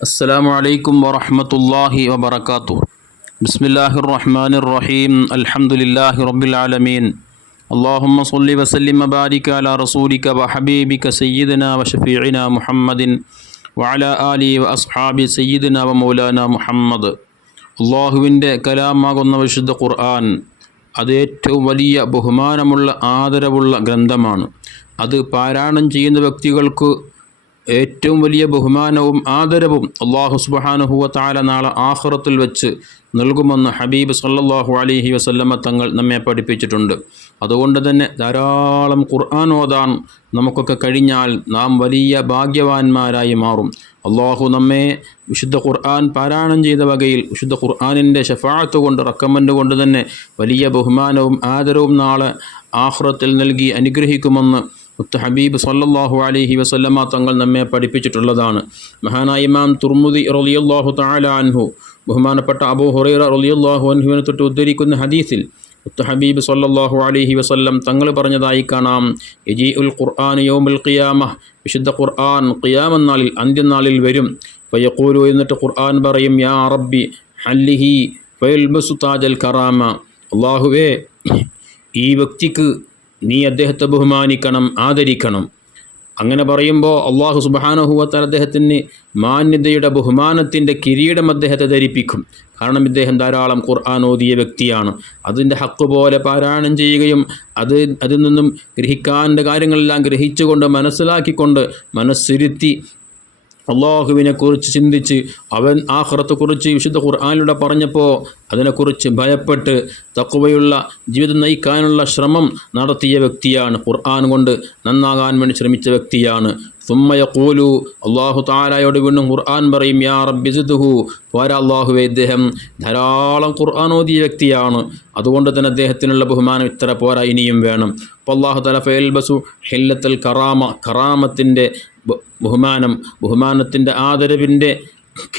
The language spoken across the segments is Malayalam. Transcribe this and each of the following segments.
السلام عليكم ورحمة الله وبركاته بسم الله الرحمن الرحيم الحمد لله رب العالمين اللهم صل وسلم وبارك على رسولك وحبيبك سيدنا وشفيعنا محمد وعلى آله وأصحاب سيدنا ومولانا محمد അള്ളാഹുവിൻ്റെ കലാമാകുന്ന വിശുദ്ധ ഖുർആൻ അത് ഏറ്റവും വലിയ ബഹുമാനമുള്ള ആദരവുള്ള ഗ്രന്ഥമാണ് അത് പാരായണം ചെയ്യുന്ന വ്യക്തികൾക്ക് ഏറ്റവും വലിയ ബഹുമാനവും ആദരവും അള്ളാഹു സുബാനുഹുവ താല നാളെ ആഹ്റത്തിൽ വെച്ച് നൽകുമെന്ന് ഹബീബ് സല്ലാഹു അലൈഹി വസല്ലമ തങ്ങൾ നമ്മെ പഠിപ്പിച്ചിട്ടുണ്ട്. അതുകൊണ്ട് തന്നെ ധാരാളം ഖുർആൻ ഓതാൻ നമുക്കൊക്കെ കഴിഞ്ഞാൽ നാം വലിയ ഭാഗ്യവാന്മാരായി മാറും. അള്ളാഹു നമ്മെ വിശുദ്ധ ഖുർആൻ പാരായണം ചെയ്ത വകയിൽ വിശുദ്ധ ഖുർആാനിന്റെ ഷഫാത്ത് കൊണ്ട് റക്കമന്റ് കൊണ്ട് തന്നെ വലിയ ബഹുമാനവും ആദരവും നാളെ ആഹ്റത്തിൽ നൽകി അനുഗ്രഹിക്കുമെന്ന് മുത്ത് ഹബീബ് സല്ലാഹു അലൈഹി വസല്ലമ്മ തങ്ങൾ നമ്മെ പഠിപ്പിച്ചിട്ടുള്ളതാണ്. മഹാനായ ഇമാം തുർമുദി റളിയല്ലാഹു തആല അൻഹു ബഹുമാനപ്പെട്ട അബൂ ഹുറൈറ റളിയല്ലാഹു അൻഹുവിനെ തൊട്ട് ഉദ്ധരിക്കുന്ന ഹദീസിൽ മുത്ത് ഹബീബ് സല്ലാഹു അലൈഹി വസല്ലം തങ്ങൾ പറഞ്ഞതായി കാണാം. യജീ ഉൽ ഖുർആൻ യോമുൽ ഖിയാമ വിശുദ്ധ ഖുർആൻ ഖിയാമെന്നാളിൽ അന്ത്യനാളിൽ വരും. ഫയഖൂലു എന്നിട്ട് ഖുർആൻ പറയും യാ റബ്ബി ഹല്ലിഹി ഫയൽബസു താജൽ കറാമ. അള്ളാഹുവേ ഈ വ്യക്തിക്ക് നീ അദ്ദേഹത്തെ ബഹുമാനിക്കണം ആദരിക്കണം. അങ്ങനെ പറയുമ്പോൾ അള്ളാഹു സുബാനഹുവത്താൽ അദ്ദേഹത്തിന് മാന്യതയുടെ ബഹുമാനത്തിന്റെ കിരീടം അദ്ദേഹത്തെ ധരിപ്പിക്കും. കാരണം ഇദ്ദേഹം ധാരാളം ഖുർആൻ ഓതിയ വ്യക്തിയാണ്. അതിന്റെ ഹക്ക് പോലെ പാരായണം ചെയ്യുകയും അത് അതിൽ നിന്നും ഗ്രഹിക്കാന്റെ കാര്യങ്ങളെല്ലാം ഗ്രഹിച്ചുകൊണ്ട് മനസ്സിലാക്കിക്കൊണ്ട് മനസ്സിരുത്തി അള്ളാഹുവിനെക്കുറിച്ച് ചിന്തിച്ച് അവൻ ആഹ്റത്തെക്കുറിച്ച് വിശുദ്ധ ഖുർആാനിലൂടെ പറഞ്ഞപ്പോൾ അതിനെക്കുറിച്ച് ഭയപ്പെട്ട് തക്കുവയുള്ള ജീവിതം നയിക്കാനുള്ള ശ്രമം നടത്തിയ വ്യക്തിയാണ് ഖുർആൻ കൊണ്ട് നന്നാകാൻ വേണ്ടി ശ്രമിച്ച വ്യക്തിയാണ്. സുമ്മയ കൂലു അള്ളാഹു താലായോട് വീണ്ടും ഖുർആൻ പറയും യാ റബ്ബി സിദ്ഹു. പോരാ അള്ളാഹുവെ ഇദ്ദേഹം ധാരാളം ഖുർആൻ ഓതിയ വ്യക്തിയാണ്. അതുകൊണ്ട് തന്നെ അദ്ദേഹത്തിനുള്ള ബഹുമാനം ഇത്ര പോരാ ഇനിയും വേണം. അപ്പോൾ അള്ളാഹു തല ഫെൽബസു ഹില്ലത്തൽ കറാമ കറാമത്തിന്റെ ബഹുമാനം ബഹുമാനത്തിന്റെ ആദരവിന്റെ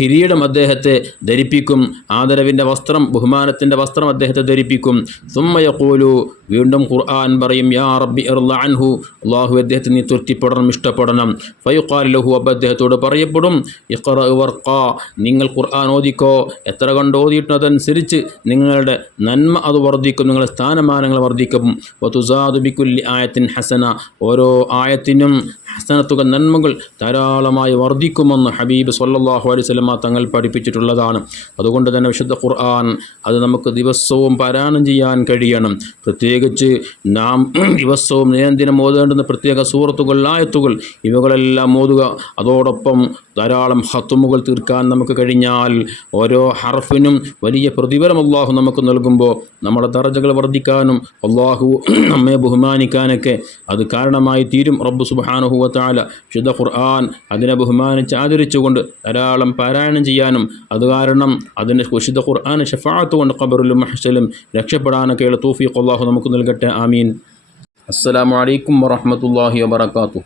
കിരീടം അദ്ദേഹത്തെ ധരിപ്പിക്കും. ആദരവിന്റെ വസ്ത്രം ബഹുമാനത്തിന്റെ വസ്ത്രം അദ്ദേഹത്തെ ധരിപ്പിക്കും. സുമ്മയക്കൂലു വീണ്ടും ഖുർആൻ പറയും യാ റബ്ബി അൻഹു. അള്ളാഹു അദ്ദേഹത്തെ നീ തൃപ്തിപ്പെടണം ഇഷ്ടപ്പെടണം. ഫയുഖാൽ ലഹു അബ്ബ അദ്ദേഹത്തോട് പറയപ്പെടും ഇഖറ വർക്ക നിങ്ങൾ ഖുർആൻ ഓദിക്കോ എത്ര കണ്ട് ഓതിയിട്ടതനുസരിച്ച് നിങ്ങളുടെ നന്മ അത് വർദ്ധിക്കും നിങ്ങളുടെ സ്ഥാനമാനങ്ങൾ വർദ്ധിക്കും. വതുസാദു ബിക്കുല്ലി ആയത്തിൻ ഹസന. ഓരോ ആയത്തിനും ഹസനത്തുക നന്മകൾ ധാരാളമായി വർദ്ധിക്കുമെന്ന് ഹബീബ് സല്ലാഹു അലൈഹി സ്വലമ തങ്ങൾ പഠിപ്പിച്ചിട്ടുള്ളതാണ്. അതുകൊണ്ട് തന്നെ വിശുദ്ധ ഖുർആൻ അത് നമുക്ക് ദിവസവും പാരായണം ചെയ്യാൻ കഴിയണം. പ്രത്യേകിച്ച് നാം ദിവസവും നിരന്തരം ഓതേണ്ടുന്ന പ്രത്യേക സൂറത്തുകൾ ആയത്തുകൾ ഇവകളെല്ലാം ഓതുക. അതോടൊപ്പം ധാരാളം ഹത്തുമുകൾ തീർക്കാൻ നമുക്ക് കഴിഞ്ഞാൽ ഓരോ ഹർഫിനും വലിയ പ്രതിഫലം അള്ളാഹു നമുക്ക് നൽകുമ്പോൾ നമ്മുടെ ദർജകൾ വർദ്ധിക്കാനും അള്ളാഹു നമ്മെ ബഹുമാനിക്കാനൊക്കെ അത് കാരണമായി തീരും. റബ്ബ് സുബാനുഹുവത്താല ഷിദ ഖുർആൻ അതിനെ ബഹുമാനിച്ച് ആദരിച്ചുകൊണ്ട് ധാരാളം പാരായണം ചെയ്യാനും അത് കാരണം അതിന്റെ കുശിത ഖുർആൻ ഷഫാത്ത് കൊണ്ട് ഖബറിലും മഹസലും രക്ഷപ്പെടാനൊക്കെയുള്ള തൂഫീഖ് അള്ളാഹു നമുക്ക് നൽകട്ടെ. ആമീൻ. അസ്സാം വലൈക്കും വറഹമത്തല്ലാഹി വബർക്കാത്തു